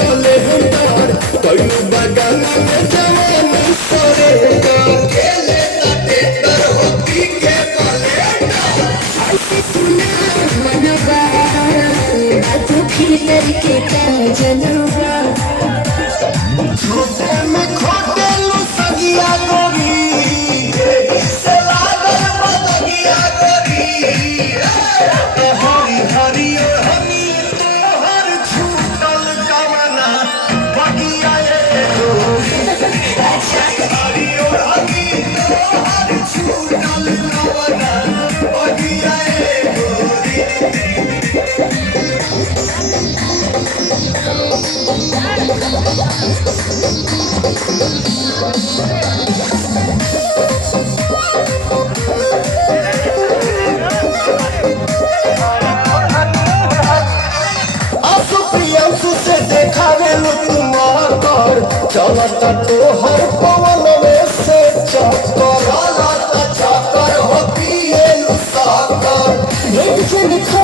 तले हंडार कयू बगाना में जवानी सरे खेले टेंडर होती के मनवा दुखी करके का जनवा छोटे में खोटे लू सगिया गोरी से लागल बदगिया गोरी हरी हरी और हमी तोहर छूटल कवना बगिया गोरी हरी और हमी तोहर छूटल कवना बगिया गोरी से देखावे तुम कर चलता तोहर पवन में से चक्कर चक्कर होती है ये जन खो